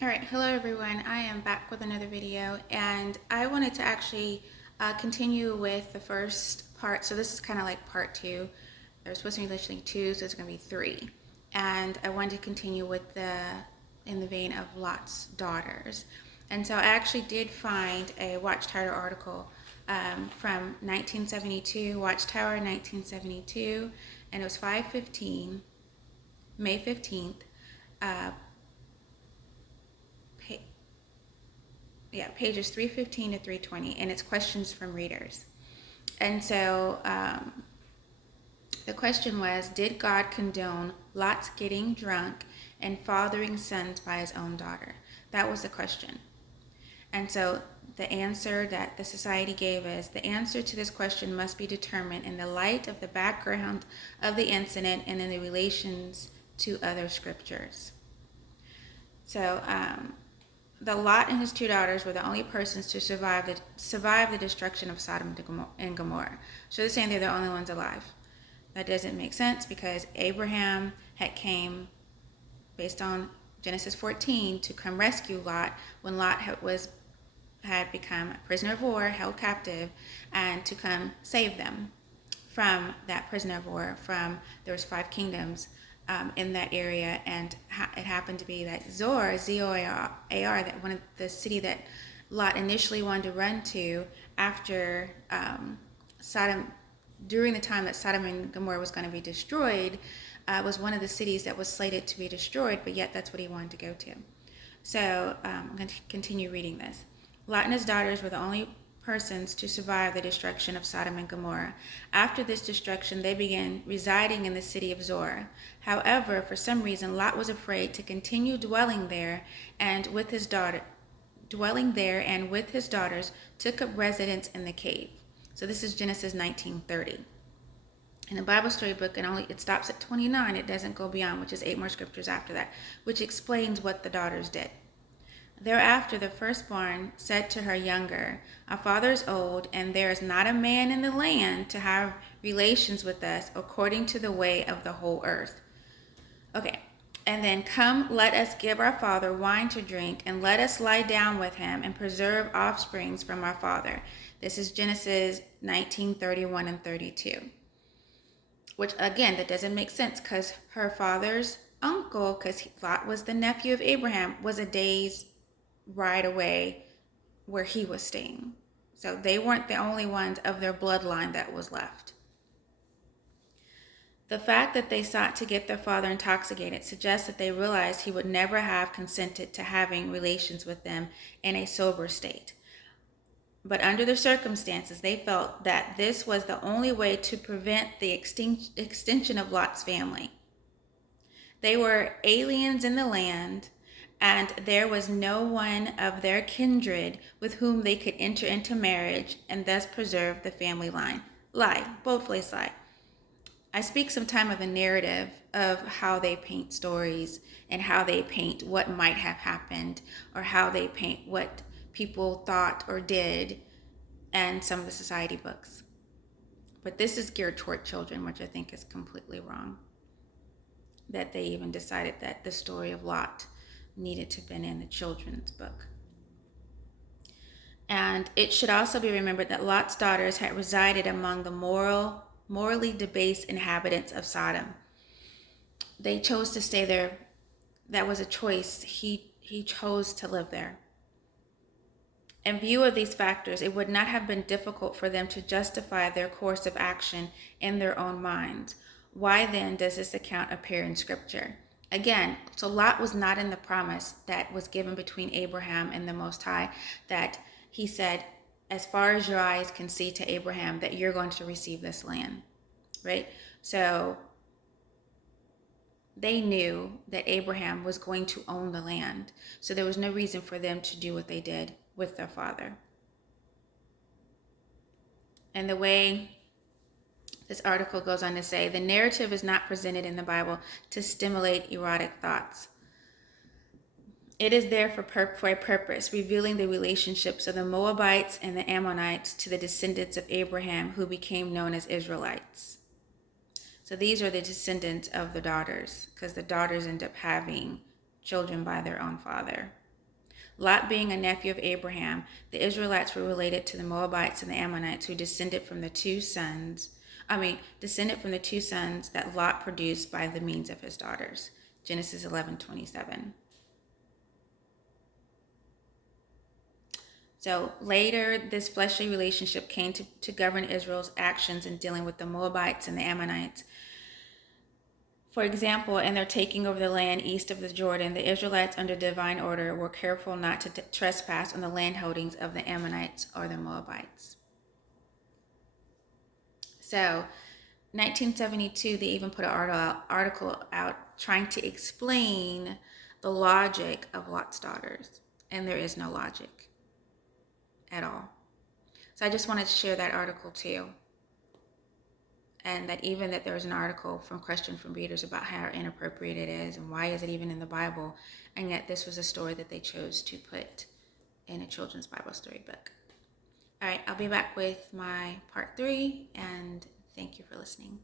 All right, hello everyone. I am back with another video, and I wanted to actually continue with the first part. So this is kind of like part two. There's supposed to be literally two, so it's going to be three. And I wanted to continue with in the vein of Lot's daughters. And so I actually did find a Watchtower article from 1972, Watchtower 1972, and it was 5/15, May 15th. Uh, pages 315 to 320, and it's questions from readers. And so the question was, did God condone Lot's getting drunk and fathering sons by his own daughter? That was the question. And so the answer that the society gave is, the answer to this question must be determined in the light of the background of the incident and in the relations to other scriptures. So the Lot and his two daughters were the only persons to survive the destruction of Sodom and Gomorrah. So they're saying they're the only ones alive. That doesn't make sense because Abraham had came, based on Genesis 14, to come rescue Lot when Lot had become a prisoner of war, held captive, and to come save them from that prisoner of war. There was 5 kingdoms in that area, and it happened to be that Zor, Z-O-A-R, that one of the city that Lot initially wanted to run to after Sodom, during the time that Sodom and Gomorrah was going to be destroyed, was one of the cities that was slated to be destroyed, but yet that's what he wanted to go to. So I'm going to continue reading this. Lot and his daughters were the only persons to survive the destruction of Sodom and Gomorrah. After this destruction, they began residing in the city of Zoar. However, for some reason, Lot was afraid to continue dwelling there, and with his daughters, took up residence in the cave. So this is Genesis 19:30. In the Bible storybook, it stops at 29. It doesn't go beyond, which is 8 more scriptures after that, which explains what the daughters did. Thereafter the firstborn said to her younger, our father is old, and there is not a man in the land to have relations with us according to the way of the whole earth. Okay, and then come, let us give our father wine to drink, and let us lie down with him and preserve offsprings from our father. This is Genesis 19:31 and 32. Which, again, that doesn't make sense because her father's uncle, because Lot was the nephew of Abraham, was a day's ride away where he was staying. So they weren't the only ones of their bloodline that was left. The fact that they sought to get their father intoxicated suggests that they realized he would never have consented to having relations with them in a sober state. But under the circumstances, they felt that this was the only way to prevent the extinction of Lot's family. They were aliens in the land, and there was no one of their kindred with whom they could enter into marriage and thus preserve the family line. Boldface lie. I speak sometime of a narrative of how they paint stories and how they paint what might have happened or how they paint what people thought or did and some of the society books. But this is geared toward children, which I think is completely wrong. That they even decided that the story of Lot needed to have been in the children's book. And it should also be remembered that Lot's daughters had resided among the morally debased inhabitants of Sodom. They chose to stay there. That was a choice. He chose to live there. In view of these factors, it would not have been difficult for them to justify their course of action in their own minds. Why then does this account appear in Scripture? Again, so Lot was not in the promise that was given between Abraham and the Most High, that he said, as far as your eyes can see to Abraham, that you're going to receive this land, right? So they knew that Abraham was going to own the land. So there was no reason for them to do what they did with their father. And the way this article goes on to say, the narrative is not presented in the Bible to stimulate erotic thoughts. It is there for a purpose, revealing the relationships of the Moabites and the Ammonites to the descendants of Abraham, who became known as Israelites. So these are the descendants of the daughters, because the daughters end up having children by their own father. Lot being a nephew of Abraham, the Israelites were related to the Moabites and the Ammonites, who descended from the two sons that Lot produced by the means of his daughters. Genesis 11:27. So later, this fleshly relationship came to govern Israel's actions in dealing with the Moabites and the Ammonites. For example, in their taking over the land east of the Jordan, the Israelites, under divine order, were careful not to trespass on the land holdings of the Ammonites or the Moabites. So, 1972, they even put an article out trying to explain the logic of Lot's daughters, and there is no logic at all. So I just wanted to share that article too. And that even that there was an article from question from readers about how inappropriate it is and why is it even in the Bible, and yet this was a story that they chose to put in a children's Bible story book. All right, I'll be back with my part 3, and thank you for listening.